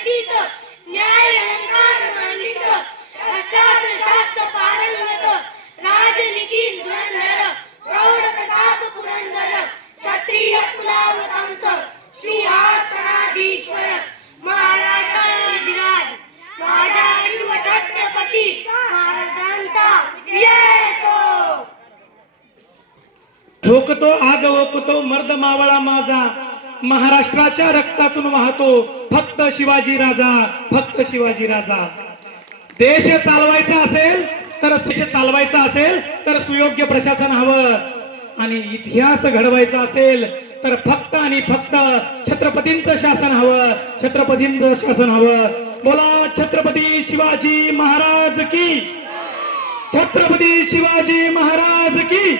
रचित न्याय अलंकार मांडित शास्त्रार्थ शास्त्र पारंगत राजनीती धुरंधर प्रौढ प्रताप पुरंदर क्षत्रिय कुलावतंस सिंहासनाधीश्वर महाराष्ट्राधिराज राजा शिवछत्रपती महाराजांचा जय हो. ठोकतो आग ओकतो मर्द मावळा माझा महाराष्ट्राच्या रक्तातून वाहतो फक्त शिवाजी राजा, फक्त शिवाजी राजा. देश चालवायचा असेल तर देश चालवायचा असेल तर सुयोग्य प्रशासन हवं आणि इतिहास घडवायचा असेल तर फक्त आणि फक्त छत्रपतींचं शासन हवं, छत्रपतींचं शासन हवं. बोला छत्रपती शिवाजी महाराज की, छत्रपती शिवाजी महाराज की.